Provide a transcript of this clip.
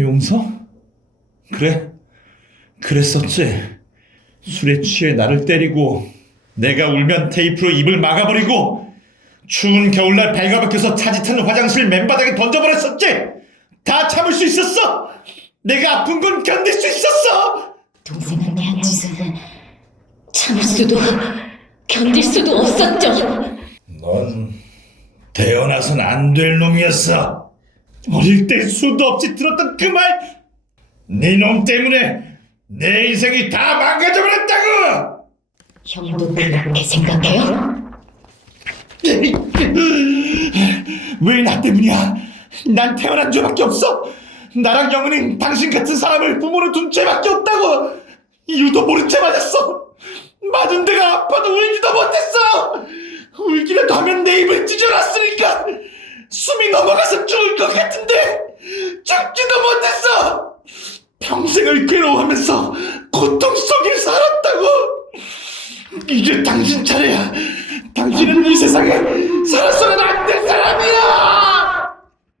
용서? 그래, 그랬었지. 술에 취해 나를 때리고, 내가 울면 테이프로 입을 막아버리고, 추운 겨울날 배가 박혀서 타짓하는 화장실 맨바닥에 던져버렸었지. 다 참을 수 있었어. 내가 아픈 건 견딜 수 있었어. 동생한테 한 짓은 참을 수도 견딜 수도 없었죠. 넌 태어나선 안 될 놈이었어. 어릴 때 수도 없이 들었던 그 말, 네 놈 때문에 내 인생이 다 망가져버렸다고. 형도 그렇게 생각해요? 왜 나 때문이야? 난 태어난 죄밖에 없어. 나랑 영은이 당신 같은 사람을 부모로 둔 죄밖에 없다고. 이유도 모른 채 맞았어. 맞은 데가 아파도 울지도 못했어. 울기라도 하면 내 입을 찢어놨으니까 숨이 넘어가서 죽을 것 같은데 죽지도 못했어. 평생을 괴로워하면서 고통 속에 살았다고. 이제 당신 차례야. 당신은 이 세상에 안